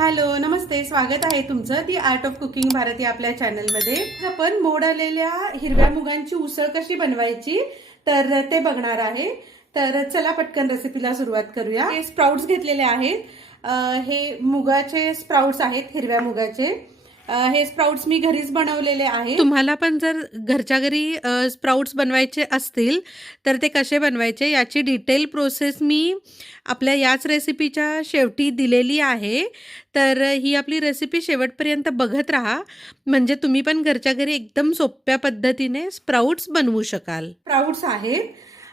Hello नमस्ते, स्वागत आहे तुमचं दी आर्ट ऑफ कुकिंग भारती आपल्या चॅनलमध्ये. आपण मोड आलेल्या हिरव्या मुगांची उसळ कशी बनवायची तर ते बघणार आहे. तर चला पटकन रेसिपीला सुरुवात करूया. हे स्प्राउट्स घेतलेले आहेत. हे मुगाचे स्प्राउट्स आहेत, हिरव्या मुगाचे. हे स्प्राउट्स मी घरीच बनवलेले आहे. तुम्हाला पण जर घरच्या घरी स्प्राउट्स बनवायचे असतील तर ते कसे बनवायचे याची डिटेल प्रोसेस मी आपल्या याच रेसिपीच्या शेवटी दिलेली आहे. तर ही आपली रेसिपी शेवटपर्यंत बघत राहा, म्हणजे तुम्ही पण घरच्या घरी एकदम सोप्या पद्धतीने स्प्राउट्स बनवू शकाल. स्प्राउट्स आहेत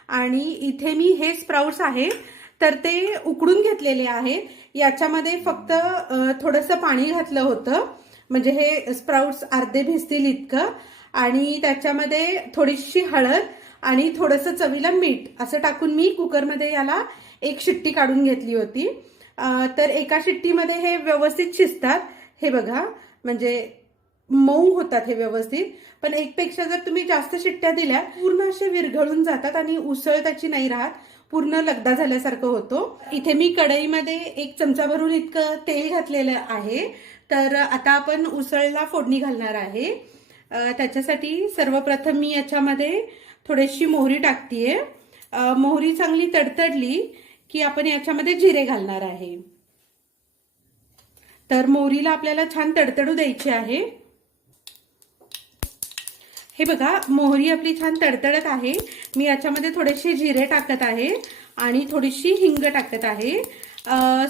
आणि इथे मी हे स्प्राउट्स आहेत तर ते उकडून घेतलेले आहेत. याच्यामध्ये फक्त थोडंसं पाणी घातलं होतं, म्हणजे हे स्प्राउट्स अर्धे भिजतील इतकं, आणि त्याच्यामध्ये थोडीशी हळद आणि थोडंसं चवीला मीठ असं टाकून मी कुकरमध्ये याला एक शिट्टी काढून घेतली होती. तर एका शिट्टीमध्ये हे व्यवस्थित शिजतात. हे बघा, म्हणजे मऊ होतात हे व्यवस्थित. पण एकपेक्षा जर तुम्ही जास्त शिट्ट्या दिल्या पूर्ण असे विरघळून जातात आणि उसळ त्याची नाही राहत, पूर्ण लगदा झाल्यासारखं होतो. इथे मी कढईमध्ये 1 चमचा भरून इतकं तेल घातलेलं आहे. तर आता आपण उसळला फोडणी घालणार आहे. त्याच्यासाठी सर्वप्रथम मी याच्यामध्ये थोडीशी मोहरी टाकतीये. मोहरी चांगली तडतडली की आपण याच्यामध्ये जिरे घालणार आहे. तर मोहरीला आपल्याला छान तडतडू द्यायची आहे. हे बघा, मोहरी आपली छान तडतडत आहे. मी याच्यामध्ये थोडेसे जिरे टाकत आहे आणि थोडीशी हिंग टाकत आहे.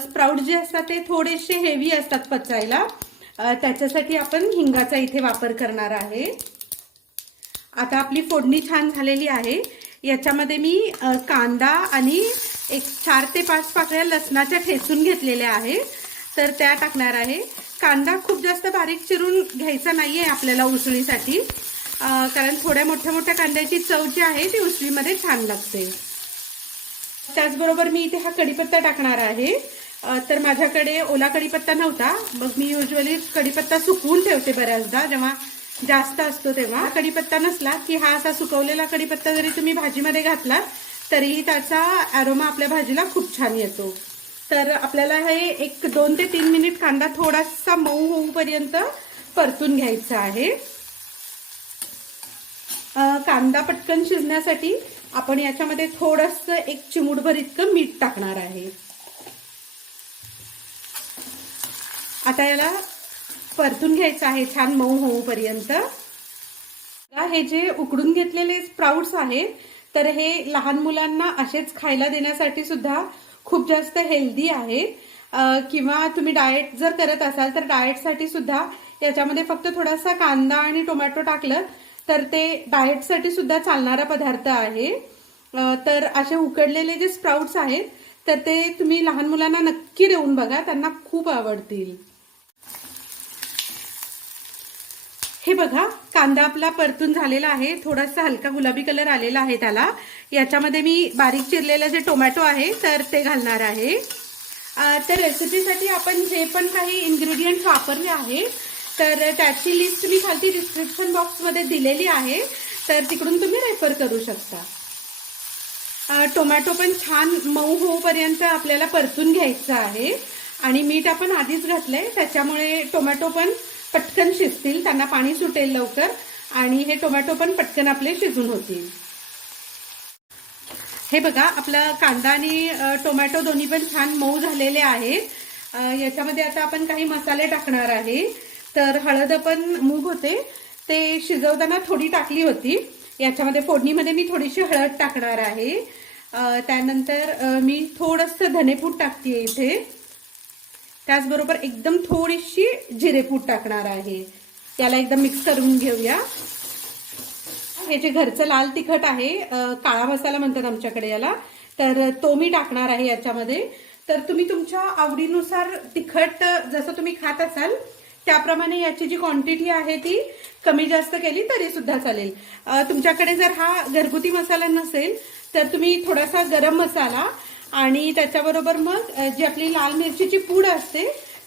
स्प्राउट जे असतात ते थोडेसे हेवी असतात पचायला, त्याच्यासाठी आपण हिंगाचा इथे वापर करणार आहे. आता आपली फोडणी छान झालेली आहे. याच्यामध्ये मी कांदा आणि 4 ते 5 पाकळ्या लसणाच्या ठेचून घेतलेल्या आहे, तर त्या टाकणार आहे. कांदा खूप जास्त बारीक चिरून घ्यायचा नाहीये आपल्याला उसळीसाठी, कारण थोड्या मोठ्या कांद्याची चव जी आहे ती उसळीमध्ये छान लागते. त्याचबरोबर मी इथे हा कढीपत्ता टाकणार आहे. तर माझ्याकडे ओला कढीपत्ता नव्हता, मग मी युजली कढीपत्ता सुकवून ठेवते बऱ्याचदा, जेव्हा जास्त असतो तेव्हा. कढीपत्ता नसला की हा असा सुकवलेला कढीपत्ता जरी तुम्ही भाजीमध्ये घातलात तरीही त्याचा अरोमा आपल्या भाजीला खूप छान येतो. तर आपल्याला हे 2 ते 3 मिनिट कांदा थोडासा मऊ होऊपर्यंत परतून घ्यायचा आहे. कांदा पटकन शिजण्यासाठी आपण याच्यामध्ये थोडंसं 1 चिमूटभर इतकं मीठ टाकणार आहे. आता याला परतून घ्यायचं आहे छान मऊ होऊपर्यंत. हे जे उकडून घेतलेले स्प्राउट्स आहेत तर हे लहान मुलांना असेच खायला देण्यासाठी सुद्धा खूप जास्त हेल्दी आहेत. किंवा तुम्ही डाएट जर करत असाल तर डाएटसाठी सुद्धा याच्यामध्ये फक्त थोडासा कांदा आणि टोमॅटो टाकलं तर ते डाएटसाठी सुद्धा चालणारा पदार्थ आहे. तर असे उकडलेले जे स्प्राउट्स आहेत तर ते तुम्ही लहान मुलांना नक्की देऊन बघा, त्यांना खूप आवडतील. हे बघा, कांदा आपला परतून झालेला आहे, थोडासा हलका गुलाबी कलर आलेला आहे त्याला. याच्यामध्ये मी बारीक चिरलेलं जे टोमॅटो आहे तर ते घालणार आहे. तर रेसिपीसाठी आपण जे पण काही इन्ग्रेडियंट्स वापरले आहे तर त्याची लिस्ट मी खाली डिस्क्रिप्शन बॉक्समध्ये दिलेली आहे, तर तिकडून तुम्ही रेफर करू शकता. टोमॅटो पण छान मऊ होऊपर्यंत आपल्याला परतून घ्यायचं आहे आणि मीठ आपण आधीच घातलंय त्याच्यामुळे टोमॅटो पण पटकन शिजतील, त्यांना पाणी सुटेल लवकर आणि हे टोमॅटो पण पटकन आपले शिजून होतील. हे बघा, आपला कांदा आणि टोमॅटो दोन्ही पण छान मऊ झालेले आहेत. याच्यामध्ये आता आपण काही मसाले टाकणार आहे. तर हळद आपण मूग होते ते शिजवताना थोडी टाकली होती. याच्यामध्ये फोडणीमध्ये मी थोडीशी हळद टाकणार आहे. त्यानंतर मी थोडंसं धनेपूड टाकते इथे. त्याचबरोबर एकदम थोडीशी जिरेपूड टाकणार आहे. याला एकदम मिक्स करून घेऊया. हे जे घरचं लाल तिखट आहे, काळा मसाला म्हणतात आमच्याकडे याला, तर तो मी टाकणार आहे याच्यामध्ये. तर तुम्ही तुमच्या आवडीनुसार तिखट जसं तुम्ही खात असाल त्याप्रमाणे याची जी क्वांटिटी आहे ती कमी जास्त केली तरी सुद्धा चालेल. तुमच्याकडे जर हा घरगुती मसाला नसेल तर तुम्ही थोडासा गरम मसाला आणि त्याच्याबरोबर मग जी आपली लाल मिरचीची पूड असते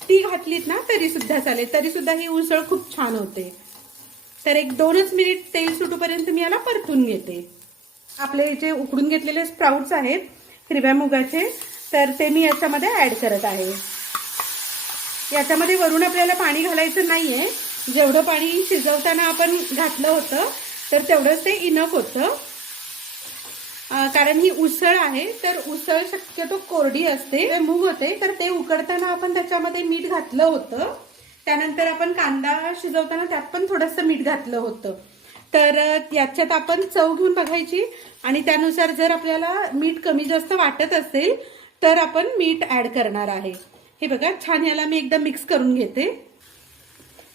ती घातलीत ना तरी सुद्धा चालेल, तरी सुद्धा ही उसळ खूप छान होते. तर 1-2च मिनिट तेल सुटूपर्यंत मी याला परतून घेते. आपले जे उकडून घेतलेले स्प्राउट्स आहेत हिरव्या मुगाचे तर ते मी याच्यामध्ये ऍड करत आहे. याच्यामध्ये वरून आपल्याला पाणी घालायचं नाहीये. जेवढं पाणी शिजवताना आपण घातलं होतं तर तेवढंच ते इनफ होतं. कारण ही उसळ आहे तर उसळ शक्यतो कोरडी असते, मूग होते, तर ते उकडताना आपण त्याच्यामध्ये मीठ घातलं होतं. त्यानंतर आपण कांदा शिजवताना त्यात पण थोडंसं मीठ घातलं होतं. तर याच्यात आपण चव घेऊन बघायची आणि त्यानुसार जर आपल्याला मीठ कमी जास्त वाटत असेल तर आपण मीठ ऍड करणार आहे. हे बघा, छान याला मी एकदा मिक्स करून घेते.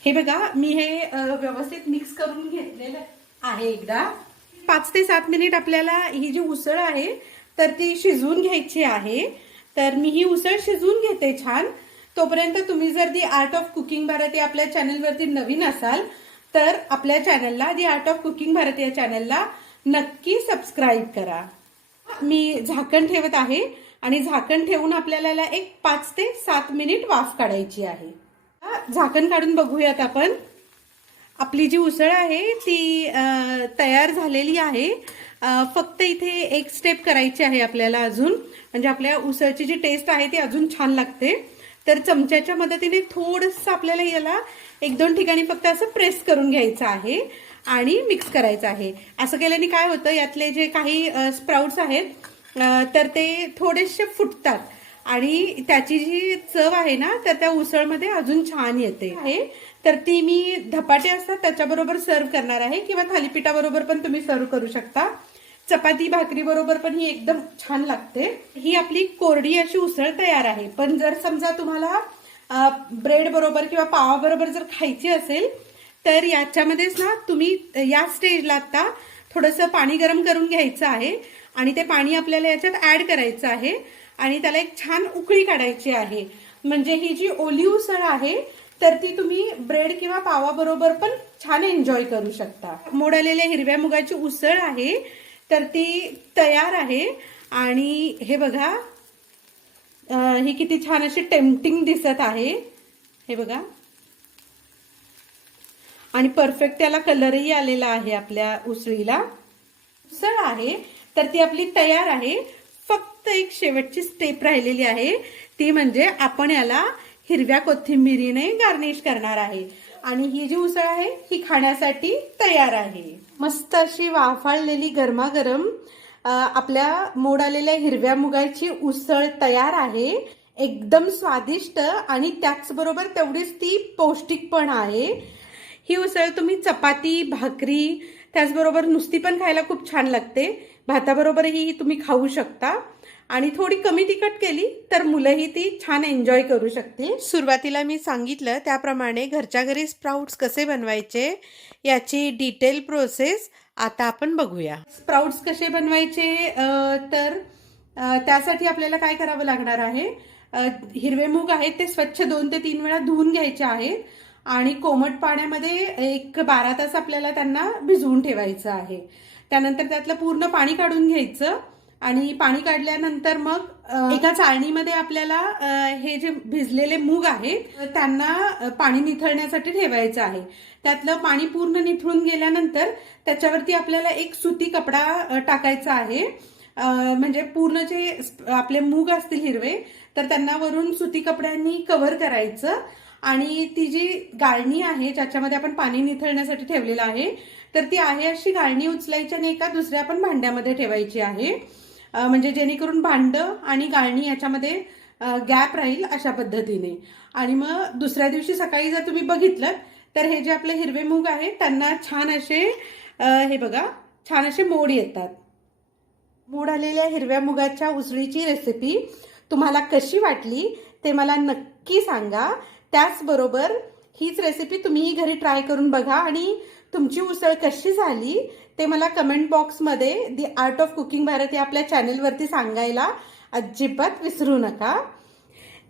हे बघा, मी हे व्यवस्थित मिक्स करून घेतलेलं आहे. एकदा 5 ते 7 मिनिट आपल्याला ही जी उसळ आहे तर ती शिजवून घ्यायची आहे. तर मी ही उसळ शिजवून घेते छान. तोपर्यंत तुम्ही जर दी आर्ट ऑफ कुकिंग भारत या आपल्या चॅनलवरती नवीन असाल तर आपल्या चॅनलला, दी आर्ट ऑफ कुकिंग भारत या चॅनलला नक्की सबस्क्राईब करा. मी झाकण ठेवत आहे आणि झाकण ठेवून आपल्याला एक 5 ते 7 मिनिट वाफ काढायची आहे. झाकण काढून बघूयात आपण. आपली जी उसळ आहे ती तयार झालेली आहे. फक्त इथे एक स्टेप करायची आहे आपल्याला अजून, म्हणजे आपल्या उसळची जी टेस्ट आहे ती अजून छान लागते. तर चमच्याच्या मदतीने थोडंसं आपल्याला याला 1-2 ठिकाणी फक्त असं प्रेस करून घ्यायचं आहे आणि मिक्स करायचं आहे. असं केल्याने काय होतं, यातले जे काही स्प्राउट्स आहेत तर ते थोडेसे फुटतात आणि त्याची जी चव आहे ना तर त्या उसळमध्ये अजून छान येते आहे. तर ती मी धपाटे असतात त्याच्याबरोबर सर्व करणार आहे किंवा थालीपीठाबरोबर पण तुम्ही सर्व करू शकता. चपाती भाकरी बरोबर पण ही एकदम छान लागते. ही आपली कोरडी अशी उसळ तयार आहे. पण जर समजा तुम्हाला ब्रेड बरोबर किंवा पावाबरोबर जर खायची असेल तर याच्यामध्येच ना तुम्ही या स्टेजला आता थोडंसं पाणी गरम करून घ्यायचं आहे आणि ते पाणी आपल्याला याच्यात ऍड करायचं आहे आणि त्याला एक छान उकळी काढायची आहे. म्हणजे ही जी ओली उसळ आहे तर ती तुम्ही ब्रेड किंवा पावाबरोबर पण छान एन्जॉय करू शकता. मोड आलेल्या हिरव्या मुगाची उसळ आहे तर ती तयार आहे. आणि हे बघा, ही किती छान अशी टेम्पटिंग दिसत आहे. हे बघा, आणि परफेक्ट त्याला कलरही आलेला आहे आपल्या उसळीला. उसळ आहे तर ती आपली तयार आहे. फक्त एक शेवटची स्टेप राहिलेली आहे, ती म्हणजे आपण याला हिरव्या कोथिंबीरीने गार्निश करणार आहे आणि ही जी उसळ आहे ही खाण्यासाठी तयार आहे. मस्त अशी वाफाळलेली गरमागरम आपल्या मोड आलेल्या हिरव्या मुगाची उसळ तयार आहे. एकदम स्वादिष्ट आणि त्याचबरोबर तेवढीच ती पौष्टिक पण आहे. ही उसळ तुम्ही चपाती, भाकरी त्याचबरोबर नुसती पण खायला खूप छान लागते. भाताबरोबरही तुम्ही खाऊ शकता आणि थोडी कमी तिखट केली तर मुलंही ती छान एन्जॉय करू शकतील. सुरुवातीला मी सांगितलं त्याप्रमाणे घरच्या घरी स्प्राउट्स कसे बनवायचे याची डिटेल प्रोसेस आता आपण बघूया. स्प्राउट्स कसे बनवायचे तर त्यासाठी आपल्याला काय करावं लागणार आहे, हिरवे मूग आहेत ते स्वच्छ 2 ते 3 वेळा धुवून घ्यायचे आहेत आणि कोमट पाण्यामध्ये एक 12 तास आपल्याला त्यांना भिजवून ठेवायचं आहे. त्यानंतर त्यातलं पूर्ण पाणी काढून घ्यायचं आणि पाणी काढल्यानंतर मग एका चाळणीमध्ये आपल्याला हे जे भिजलेले मूग आहेत त्यांना पाणी निथळण्यासाठी ठेवायचं आहे. त्यातलं पाणी पूर्ण निथळून गेल्यानंतर त्याच्यावरती आपल्याला एक सुती कपडा टाकायचा आहे. म्हणजे पूर्ण जे आपले मूग असतील हिरवे तर त्यांना वरून सुती कपड्यांनी कव्हर करायचं आणि ती जी गाळणी आहे ज्याच्यामध्ये आपण पाणी निथळण्यासाठी ठेवलेलं आहे तर ती आहे अशी गाळणी उचलायची आणि एका दुसऱ्या आपण भांड्यामध्ये ठेवायची आहे. म्हणजे जेणेकरून भांडं आणि गाळणी याच्यामध्ये गॅप राहील अशा पद्धतीने. आणि मग दुसऱ्या दिवशी सकाळी जर तुम्ही बघितलं तर हे जे आपले हिरवे मूग आहेत त्यांना छान असे हे बघा छान असे मोड येतात. मोड आलेल्या हिरव्या मुगाच्या उसळीची रेसिपी तुम्हाला कशी वाटली ते मला नक्की सांगा. त्याचबरोबर हीच रेसिपी तुम्ही घरी ट्राय करून बघा आणि तुमची उसळ कशी झाली ते मला कमेंट बॉक्समध्ये दी आर्ट ऑफ कुकिंग भारत या आपल्या चॅनलवरती सांगायला अजिबात विसरू नका.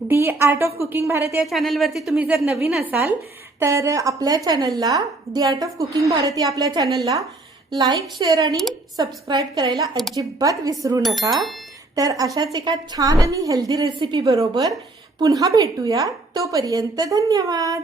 दी आर्ट ऑफ कुकिंग भारत या चॅनलवरती तुम्ही जर नवीन असाल तर आपल्या चॅनलला, दी आर्ट ऑफ कुकिंग भारत या आपल्या चॅनलला लाईक, शेअर आणि सबस्क्राईब करायला अजिबात विसरू नका. तर अशाच एका छान आणि हेल्दी रेसिपी बरोबर पुन्हा भेटूया. तोपर्यंत धन्यवाद.